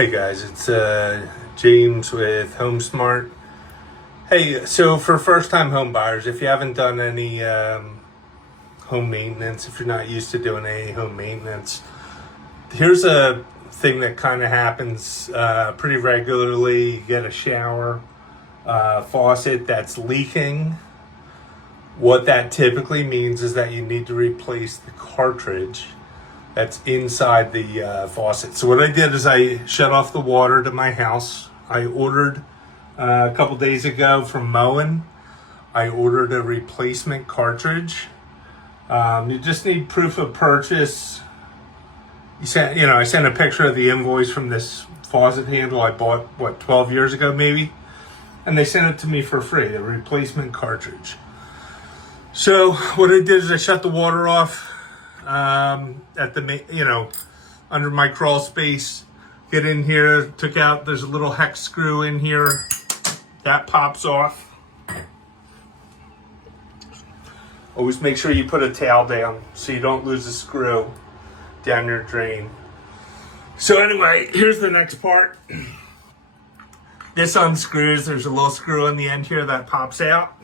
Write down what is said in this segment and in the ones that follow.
Hey guys, it's James with HomeSmart. Hey, so for first-time home buyers, if you haven't done any home maintenance, if you're not used to doing any home maintenance, here's a thing that kind of happens pretty regularly. You get a shower faucet that's leaking. What that typically means is that you need to replace the cartridge that's inside the faucet. So what I did is I shut off the water to my house. I ordered a couple days ago from Moen. I ordered a replacement cartridge. You just need proof of purchase. I sent a picture of the invoice from this faucet handle I bought 12 years ago maybe, and they sent it to me for free, a replacement cartridge. So what I did is I shut the water off at the under my crawl space. Get in here, took out, there's a little hex screw in here that pops off. Always make sure you put a towel down so you don't lose the screw down your drain. So anyway, here's the next part. This unscrews. There's a little screw on the end here that pops out.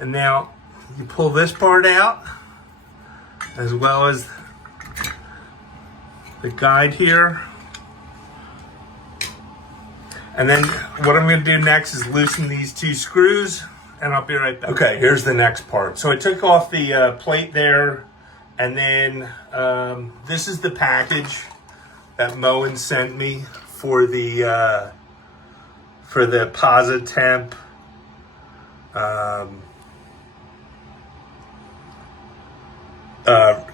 And now you pull this part out, as well as the guide here. And then what I'm going to do next is loosen these two screws, and I'll be right back. Okay, here's the next part. So I took off the plate there, and then this is the package that Moen sent me for the Posi Temp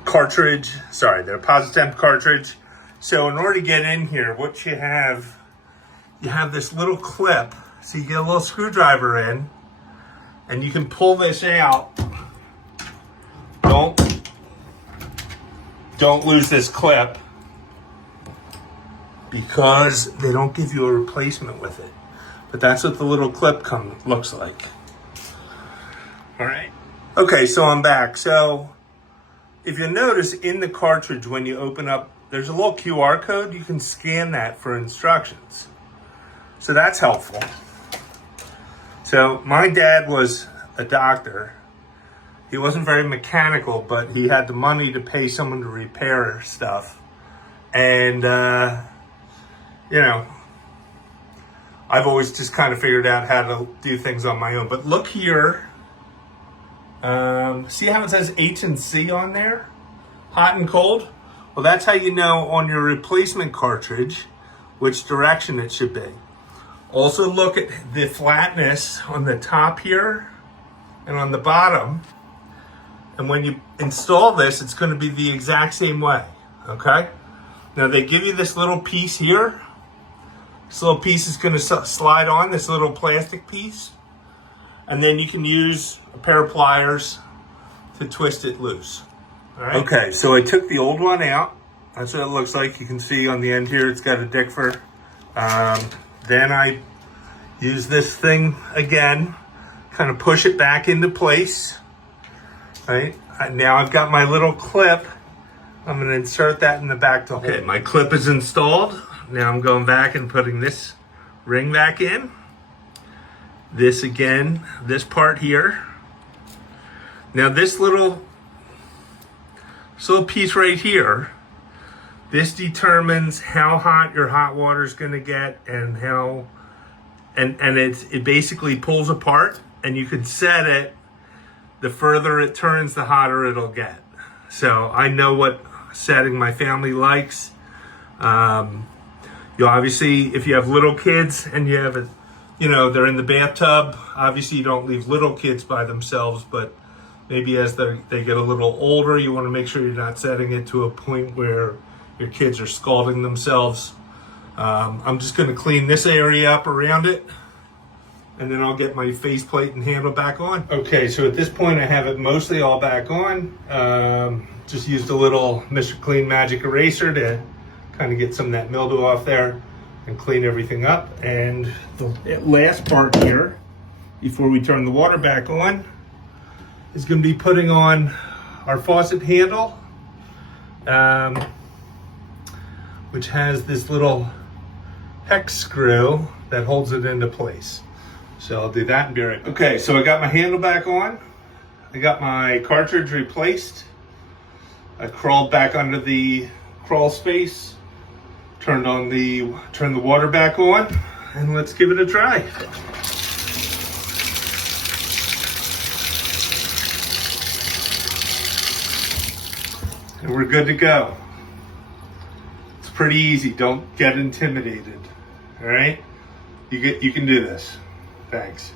cartridge. Sorry, the Posi Temp cartridge. So in order to get in here, what you have this little clip. So you get a little screwdriver in, and you can pull this out. Don't lose this clip, because they don't give you a replacement with it. But that's what the little clip looks like. All right. Okay, so I'm back. So if you notice in the cartridge, when you open up, there's a little QR code. You can scan that for instructions. So that's helpful. So my dad was a doctor. He wasn't very mechanical, but he had the money to pay someone to repair stuff. And, I've always just kind of figured out how to do things on my own. But look here. See how it says H&C on there? Hot and cold? Well, that's how you know on your replacement cartridge which direction it should be. Also look at the flatness on the top here and on the bottom. And when you install this, it's going to be the exact same way, okay? Now they give you this little piece here. This little piece is going to slide on, this little plastic piece. And then you can use a pair of pliers to twist it loose. All right? Okay, so I took the old one out. That's what it looks like. You can see on the end here, it's got a Dickford. Then I use this thing again, kind of push it back into place. Right? Now I've got my little clip. I'm going to insert that in the back to hold. Okay, my clip is installed. Now I'm going back and putting this ring back in. This again, this part here. Now this little piece right here, this determines how hot your hot water is going to get, and how, and it basically pulls apart, and you can set it. The further it turns, the hotter it'll get. So I know what setting my family likes. You obviously, if you have little kids and you have they're in the bathtub, obviously you don't leave little kids by themselves, but maybe as they get a little older, you want to make sure you're not setting it to a point where your kids are scalding themselves. I'm just going to clean this area up around it, and then I'll get my faceplate and handle back on. Okay, so at this point I have it mostly all back on. Just used a little Mr. Clean Magic Eraser to kind of get some of that mildew off there and clean everything up. And the last part here, before we turn the water back on, is going to be putting on our faucet handle. which has this little hex screw that holds it into place. So I'll do that and be right back. Okay, so I got my handle back on. I got my cartridge replaced. I crawled back under the crawl space, turned the water back on, and let's give it a try. And we're good to go. It's pretty easy. Don't get intimidated. All right? You can do this. Thanks.